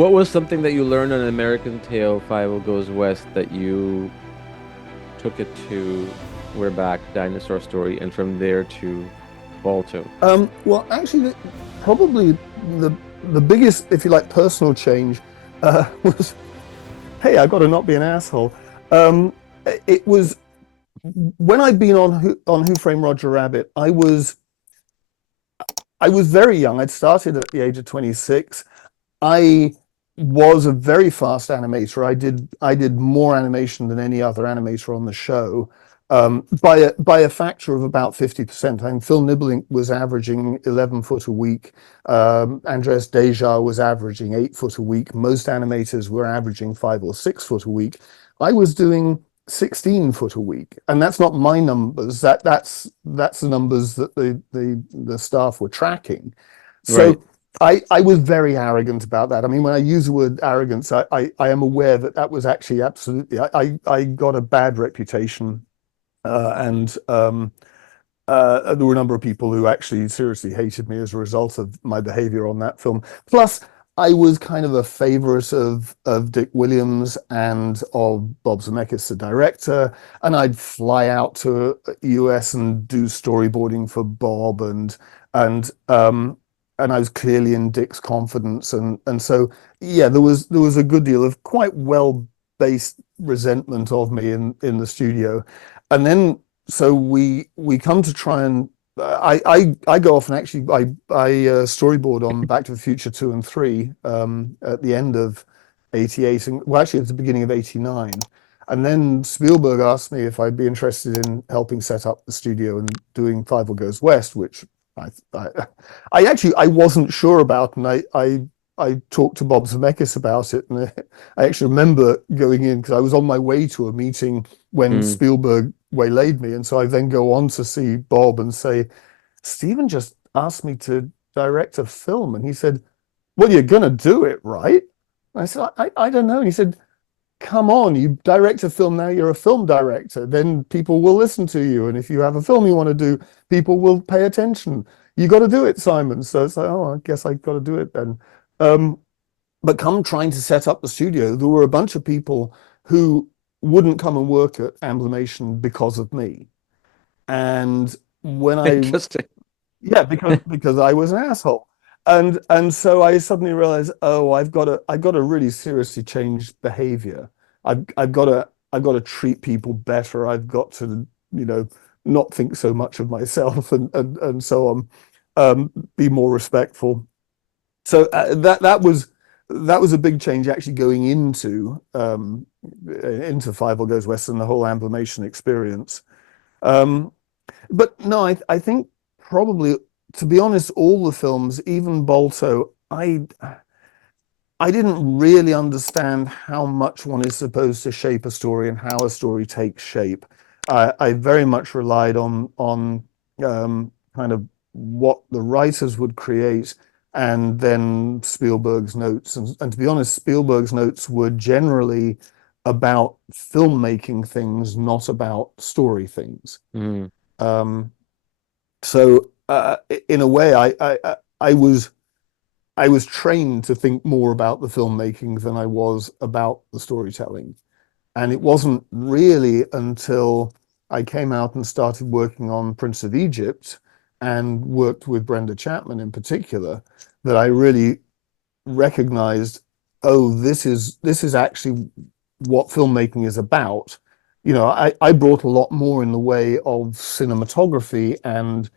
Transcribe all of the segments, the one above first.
What was something that you learned on American Tail, Fievel Goes West, that you took it to We're Back, Dinosaur Story, and from there to Balto? Well, actually, probably the biggest, if you like, personal change was, hey, I got to not be an asshole. Um, it was when I'd been on Who Framed Roger Rabbit. I was very young. I'd started at the age of 26. I was a very fast animator. I did more animation than any other animator on the show, by a factor of about 50%. I mean, Phil Niblink was averaging 11 foot a week. Andres Deja was averaging 8 foot a week. Most animators were averaging 5 or 6 foot a week. I was doing 16 foot a week, and that's not my numbers. That's the numbers that the staff were tracking. Right. So I was very arrogant about that. I mean, when I use the word arrogance, I am aware that that was actually absolutely, I got a bad reputation. And there were a number of people who actually seriously hated me as a result of my behavior on that film. Plus, I was kind of a favorite of Dick Williams and of Bob Zemeckis, the director, and I'd fly out to US and do storyboarding for Bob, and and I was clearly in Dick's confidence, and so yeah, there was a good deal of quite well based resentment of me in the studio, and then so we come to try and I go off and actually I storyboard on Back to the Future 2 and 3 at the end of 88, and well, actually at the beginning of 89. And then Spielberg asked me if I'd be interested in helping set up the studio and doing Fievel Goes West, which I I, I actually I wasn't sure about, and I talked to Bob Zemeckis about it, and I actually remember going in because I was on my way to a meeting when Mm. Spielberg waylaid me, and so I then go on to see Bob and say, Stephen just asked me to direct a film, and he said, "Well, you're gonna do it, right?" I said, "I don't know." And he said, "Come on, you direct a film now. You're a film director. Then people will listen to you, and if you have a film you want to do, people will pay attention. You got to do it, Simon." So it's like, oh, I guess I got to do it then. Um, but come trying to set up the studio, there were a bunch of people who wouldn't come and work at Amblimation because of me. And when I, Interesting. yeah, because I was an asshole. And so I suddenly realized, oh, I've got to really seriously change behavior. I've got to treat people better. I've got to, you know, not think so much of myself and so on. Be more respectful. So that was a big change actually going into Fievel Goes West and the whole Amblimation experience. Um, but no, I think probably, to be honest, all the films, even Balto, I didn't really understand how much one is supposed to shape a story and how a story takes shape. I very much relied on kind of what the writers would create, and then Spielberg's notes. And to be honest, Spielberg's notes were generally about filmmaking things, not about story things. Mm. Um, so in a way, I was trained to think more about the filmmaking than I was about the storytelling. And it wasn't really until I came out and started working on Prince of Egypt and worked with Brenda Chapman in particular that I really recognized, oh, this is actually what filmmaking is about. I brought a lot more in the way of cinematography and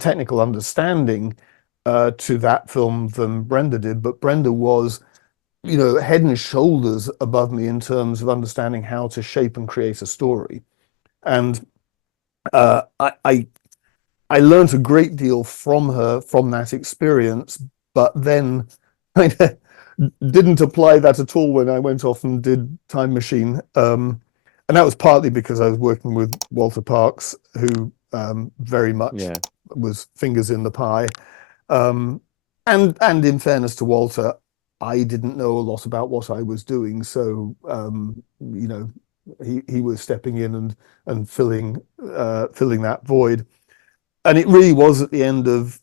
technical understanding to that film than Brenda did, but Brenda was, head and shoulders above me in terms of understanding how to shape and create a story. And I learned a great deal from her from that experience, but then I didn't apply that at all when I went off and did Time Machine. And that was partly because I was working with Walter Parks, who very much Yeah. was fingers in the pie. Um, and in fairness to Walter, I didn't know a lot about what I was doing, so he was stepping in and filling that void. And it really was at the end of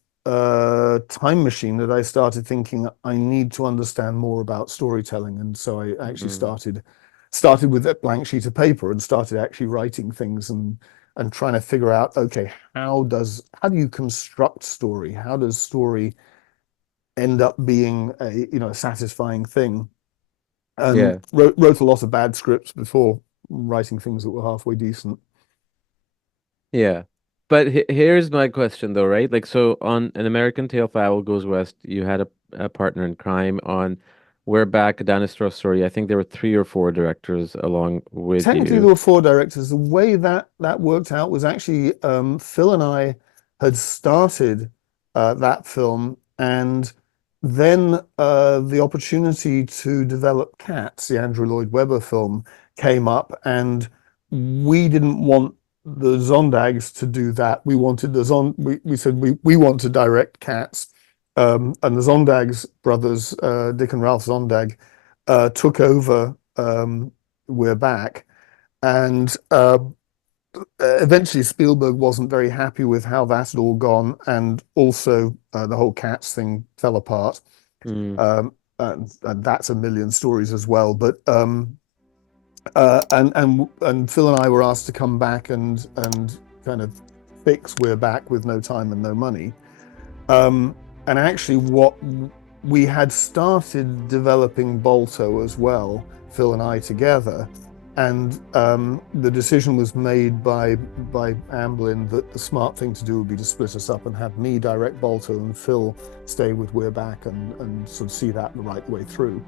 time machine that I started thinking I need to understand more about storytelling, and so I actually Mm. started with a blank sheet of paper and started actually writing things and trying to figure out, okay, how do you construct story? How does story end up being a satisfying thing? And Yeah. wrote a lot of bad scripts before writing things that were halfway decent. Yeah. But here's my question though, right? Like, so on An American Tail, Fievel Goes West, you had a partner in crime. On We're Back, a Dinosaur Story, I think there were three or four directors along with Technically, there you. were four directors. The way that worked out was actually Phil and I had started that film, and then the opportunity to develop Cats, the Andrew Lloyd Webber film, came up, and we didn't want the Zondags to do that. We wanted we said we want to direct Cats, and the Zondags brothers, Dick and Ralph Zondag, took over We're Back. And eventually Spielberg wasn't very happy with how that had all gone, and also the whole Cats thing fell apart. Mm, And that's a million stories as well. But and Phil and I were asked to come back and kind of fix We're Back with no time and no money. And actually, what we had started developing Balto as well, Phil and I together, and the decision was made by Amblin that the smart thing to do would be to split us up and have me direct Balto and Phil stay with We're Back and sort of see that the right way through.